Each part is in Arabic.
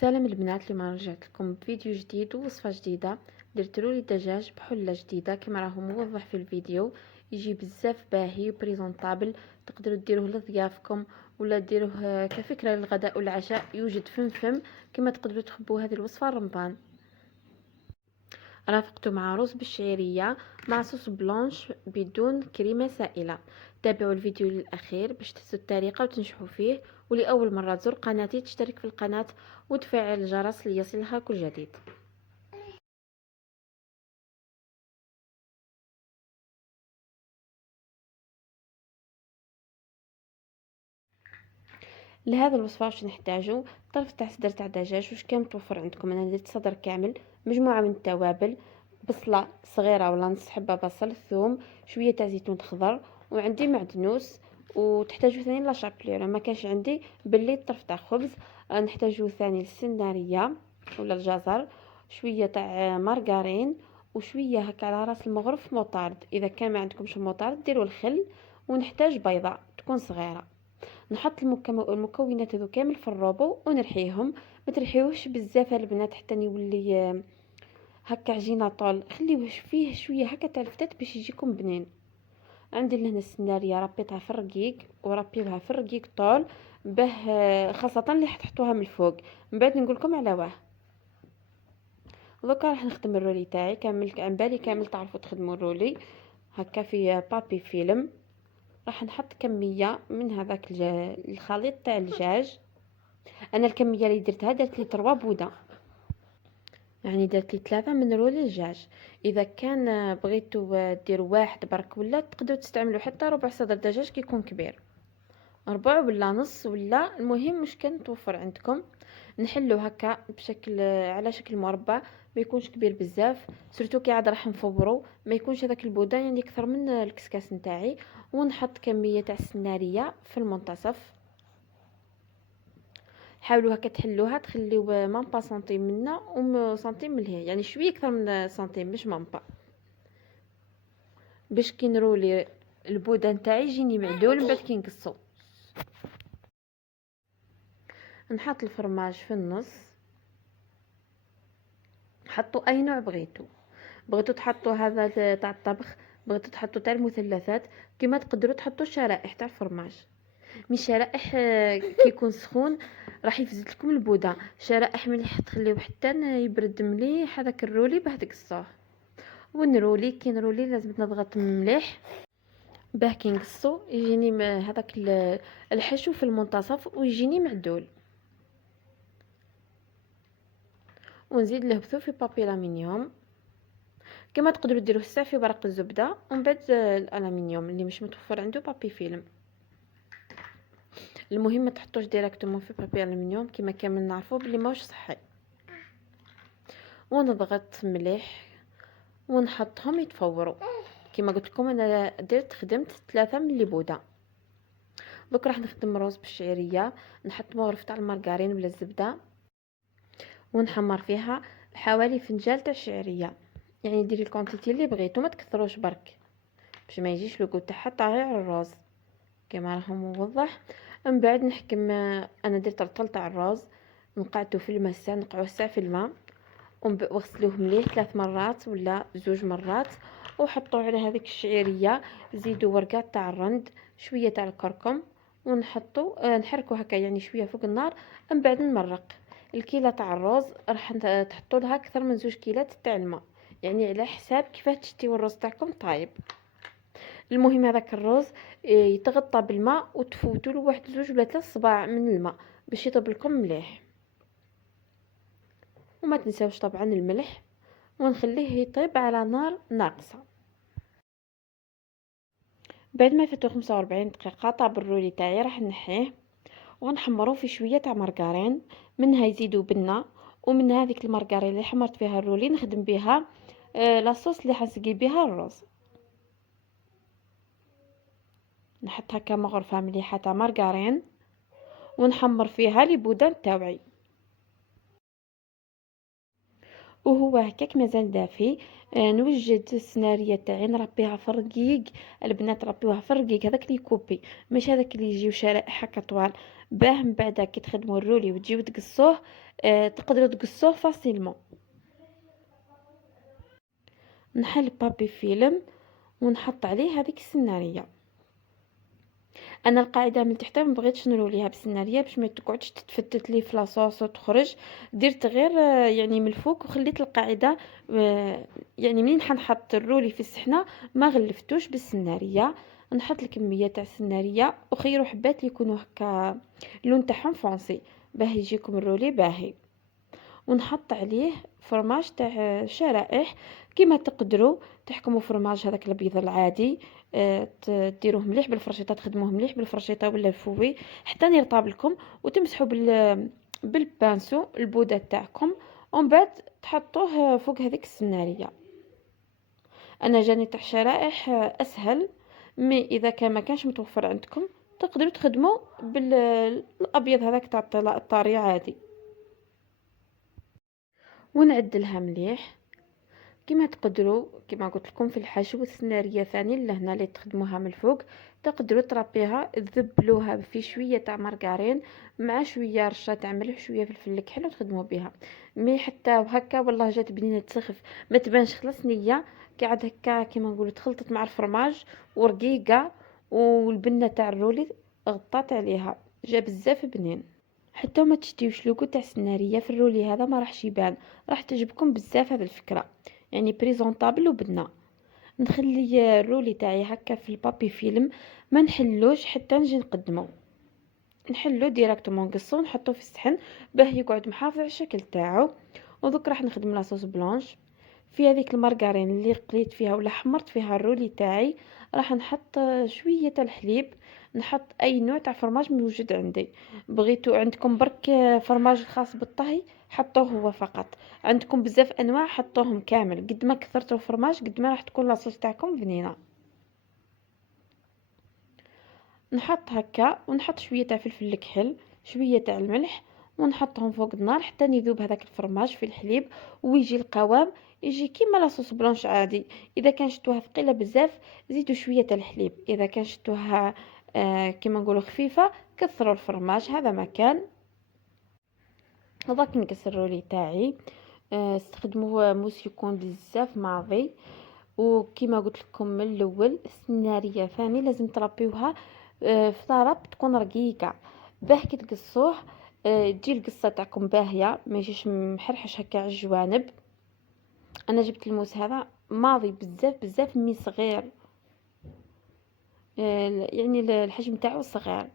سلام البنات، اليوم رجعت لكم بفيديو جديد ووصفه جديده. درت رولي دجاج بحله جديده كما راهو موضح في الفيديو. يجي بزاف باهي وبريزونطابل، تقدروا ديروه لضيافكم ولا ديروه كفكره للغداء والعشاء. يوجد فم كما تقدروا تخبوا هذه الوصفه رمضان. رافقته مع رز بالشعيريه مع صوص بلانش بدون كريمه سائله. تابعوا الفيديو للاخير باش تحسوا الطريقه وتنجحوا فيه. ولاول مره تزور قناتي تشترك في القناه وتفعل الجرس ليصلها كل جديد. لهذا الوصفه واش نحتاجو؟ طرف تاع صدر تاع دجاج واش كان متوفر عندكم. انا درت صدر كامل، مجموعه من التوابل، بصله صغيره ولا نص حبه بصل، ثوم، شويه تاع زيتون خضر، وعندي معدنوس. وتحتاجوا ثاني لا شابلير، ما كانش عندي بلي طرف تاع خبز. نحتاجوا ثاني السناريه ولا الجزر، شويه تاع مارغرين، وشويه هكا على راس المغرف موطارد. اذا كان ما عندكمش الموطارد ديروا الخل. ونحتاج بيضه تكون صغيره. نحط المكونات هذو كامل في الروبو ونرحيهم. ما ترحيوش بزاف البنات حتى يولي هكا عجينه طول، خليوه فيه شويه هكا تاع الفتات باش يجيكم بنين. عندي لهنا السناريه ربيتها في الرقيق وربيوها في الرقيق طول به، خاصه اللي حتحطوها من الفوق. من بعد نقول لكم على واه. دوكا راح نخدم الرولي تاعي كامل، عن بالي كامل تعرفوا تخدموا الرولي هكا في بابي فيلم. راح نحط كميه من هذاك الخليط تاع الدجاج. انا الكميه اللي درت لي 3 بوده، يعني درت لي 3 من رول الدجاج. اذا كان بغيتوا ديروا واحد برك ولا تقدروا تستعملوا حتى ربع صدر دجاج كيكون كبير، ربع ولا نص، ولا المهم مش كان توفر عندكم. نحلو هكا بشكل على شكل مربع، ما يكونش كبير بزاف، سورتو كي عاد راح نفورو ما يكونش هذاك البودان يعني اكثر من الكسكاس نتاعي. ونحط كميه تاع السناريه في المنتصف. حاولوا هكا تحلوها، تخليو مامبا سنتيم منا سنتيم من هي، يعني شويه اكثر من سنتيم مش مامبا، باش كي نرولي البوده نتاعي يجيني معدول. من بعد كي نقصو نحط الفرماج في النص. حطوا اي نوع بغيتوا تحطوا هذا تاع الطبخ، بغيتوا تحطوا تاع المثلثات، كما تقدروا تحطوا شرائح تاع الفرماج. مش شرائح كي يكون سخون راح يفزت لكم البوده، شرائح مليح تخليوه حتى يبرد مليح هذاك الرولي باه تقصوه. ونرولي كي نرولي لازم نضغط مليح باه كي نقصو يجيني هذاك الحشو في المنتصف ويجيني معدول. ونزيد لهبثو في بابي الالومنيوم كما تقدروا ديروه الساع في ورق الزبده. ومن بعد الالومنيوم اللي مش متوفر عنده بابي فيلم، المهم ما تحطوش ديريكتومون في بابي الالومنيوم كما كامل نعرفوا بلي ماهوش صحي. ونضغط مليح ونحطهم يتفوروا. كما قلت لكم انا خدمت 3 من البوده. دوك راح نخدم روز بالشعيريه، نحط مغرف تاع المارغرين ولا الزبده ونحمر فيها حوالي فنجال تاع الشعيريه. يعني ديري الكونتيتي اللي بغيتو، ما تكثروش برك باش ما يجيش لو تاعها طاغي على الروز كما راهو موضح. من بعد نحكم، انا درت الطل تاع الروز نقعته في الماء ساع، نقعوه ساع في الماء وغسلوه مليح 3 مرات ولا 2 مرات. وحطوا على هذيك الشعيريه زيدوا ورقات تاع الرند، شويه تاع الكركم، ونحطوا نحركوا هكا يعني شويه فوق النار. من بعد نمرق الكيله تاع الرز، راح تحطوا لها اكثر من 2 كيلات تاع الماء، يعني على حساب كيفاش تشتيو الرز تاعكم طايب. المهم هذاك الرز يتغطى بالماء وتفوتوا له 1 2 ولا 3 صباع من الماء باش يطيب لكم مليح. وما تنساوش طبعا الملح، ونخليه يطيب على نار ناقصه. بعد ما فاتوا 45 دقيقه طاب الرولي تاعي، راح نحيه ونحمره في شويه تاع مارغرين، منها يزيدوا بنه، ومن هذيك المارغرين اللي حمرت فيها الرولي نخدم بها لاصوص اللي حنسقي بها الرز. نحط هكا مغرفه مليحه تاع مارغرين ونحمر فيها لي بودان تاوعي. وهو هكاك مازال دافي. نوجد السناريه تاعي نربيها في الرقيق. البنات ربيوها في الرقيق هذاك اللي يكوبي، مش هذاك اللي يجيو شرائح هكا طوال. باه من بعد كي تخدموا الرولي وتجيو تقصوه تقدروا تقصوه فاسيلمون. نحل بابي فيلم ونحط عليه هذيك السناريه. انا القاعده من تحت ما بغيتش نروليها بالسناريه باش ما تقعدش تتفتت لي في لاصوص وتخرج. درت غير يعني من الفوق وخليت القاعده يعني منين حنحط الرولي في السحنه ما غلفتوش بالسناريه. نحط الكميه تاع السناريه وخيروا حبات يكونوا هكا اللون تاعهم فونسي باه يجيكم الرولي باهي. ونحط عليه فرماج تاع شرائح كيما تقدروا تحكموا فرماج هذاك الابيض العادي. ديروه مليح بالفرشيطه تخدموه مليح بالفرشيطه ولا الفوي حتى يرطاب لكم وتمسحوا بالبانسو البوده تاعكم ومن بعد تحطوه فوق هذيك السناريه. انا جاني تاع شرائح اسهل مي اذا كان ما كانش متوفر عندكم تقدروا تخدموا بالابيض هذاك تاع الطاري عادي. ونعدلها مليح كما تقدروا كما قلت لكم في الحشو السناريه ثاني لهنا اللي تخدموها من الفوق تقدروا تربيها تذبلوها في شويه تاع مارغرين مع شويه رشه تاع ملح شويه فلفل الكحل وتخدموا بها. مي حتى هكا والله جات بنينه تسخف ما تبانش خلاص نيه قاعد هكا كما نقولوا تخلطت مع الفرماج ورقيقه والبنه تاع الرولي غطات عليها جا بزاف بنين. حتى ما تشتيوش لوكو تاع السناريه في الرولي هذا ما راحش يبان راح تعجبكم بزاف هذه الفكره يعني بريزونطابل وبنه. نخلي الرولي تاعي هكا في البابي فيلم ما نحلوش حتى نجي نقدمه نحلو ديراكتومون نقصو نحطو في الصحن باه يقعد محافظ على الشكل تاعو. ودوك راح نخدم لاصوص بلونش في هذيك المارغرين اللي قليت فيها ولا حمرت فيها الرولي تاعي. راح نحط شويه تاع الحليب نحط اي نوع تاع فرماج موجود عندي. بغيتو عندكم برك فرماج خاص بالطهي حطوه هو فقط. عندكم بزاف انواع حطوهم كامل قد ما كثرتوا الفرماج قد ما راح تكون لاصوص تاعكم بنينه. نحط هكا ونحط شويه تاع فلفل الكحل شويه تاع الملح ونحطهم فوق النار حتى يذوب هذاك الفرماج في الحليب ويجي القوام يجي كيما لاصوص بلونش عادي. اذا كان شتوها ثقيله بزاف زيدوا شويه تاع الحليب اذا كان شتوها كيما نقولوا خفيفه كثروا الفرماج هذا مكان. هذاك نكسر الرولي تاعي استخدموا موس يكون بزاف ماضي. وكما قلت لكم من الاول السناريه ثاني لازم تربيوها في طرب تكون رقيقه باه كي تقصوه تجي القصه تاعكم باهيه ما يجيش محرحش هكا على الجوانب. انا جبت الموس هذا ماضي بزاف بزاف مي صغير يعني الحجم تاعو صغير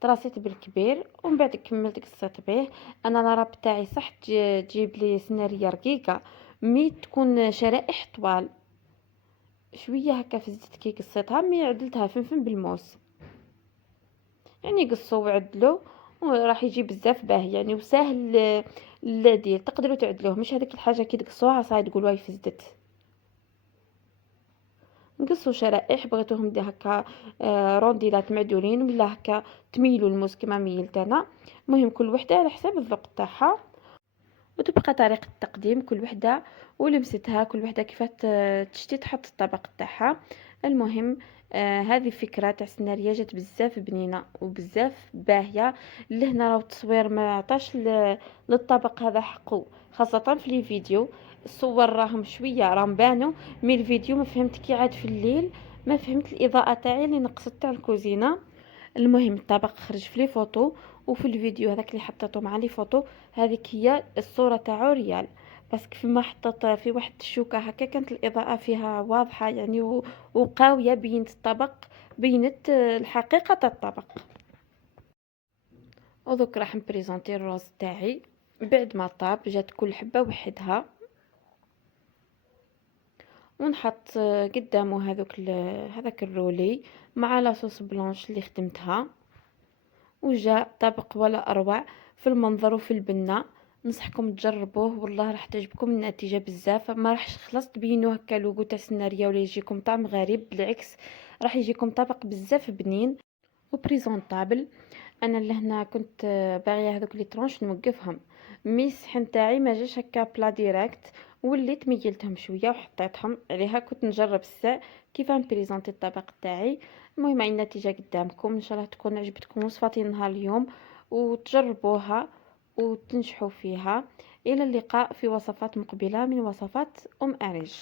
تراسيت بالكبير ومن بعد كملت قصيت به. انا الراب تاعي صح تجيب لي سناريه رقيقه مي تكون شرائح طوال شويه هكا في الزيت كي قصيتها مي عدلتها فنفن بالموس يعني قصوا وعدلوا وراح يجي بزاف باهي يعني وسهل للعديل تقدروا تعدلوه مش هذيك الحاجه كي تقصوها صاي تقول واي فزدت. نقصوا شرائح بغيتوهم دي هكا رونديلات معدولين ولا هكا تميلوا الموس كما ميلت انا. المهم كل وحده على حساب الذوق تاعها وتبقى طريقه التقديم كل وحده ولمستها كل وحده كيف تشتي تحط الطبق تاعها. المهم هذه فكره تاع السيناريو جات بزاف بنينه وبزاف باهيه. لهنا راهو التصوير ما عطاش للطبق هذا حقه خاصه في لي فيديو الصور راهم شويه راهم بانوا مي الفيديو ما فهمت كي عاد في الليل ما فهمت الاضاءه تاعي اللي نقصت تاع الكوزينه. المهم الطبق خرج في لي فوتو وفي الفيديو هذاك اللي حطيته مع لي فوتو هذيك هي الصوره تاعو ريال بس كيف ما حطيت في واحد الشوكه هكا كانت الاضاءه فيها واضحه يعني وقاويه بينت الطبق بينت الحقيقه تاع الطبق. ودوك راح نبريزونتي الروز تاعي بعد ما طاب جات كل حبه وحدها ونحط قدامه هذاك الرولي مع لاصوص بلانش اللي خدمتها وجاء طبق ولا اروع في المنظر وفي البنه. نصحكم تجربوه والله راح تعجبكم النتيجه بزاف ما راحش خلاص تبينوا هكا لوغو تاع السناريه ولا يجيكم طعم غريب بالعكس راح يجيكم طبق بزاف بنين وبريزونطابل. انا لهنا كنت باغيه هذوك لي طرونش نوقفهم مي الصحن تاعي ما جاش هكا بلا ديريكت وليت ميلتهم شويه وحطيتهم عليها كنت نجرب الساع كيف نبريزونتي الطبق تاعي. المهم عندنا النتيجة قدامكم، ان شاء الله تكون عجبتكم وصفاتي نهار اليوم وتجربوها وتنجحوا فيها. الى اللقاء في وصفات مقبلة من وصفات ام اريج.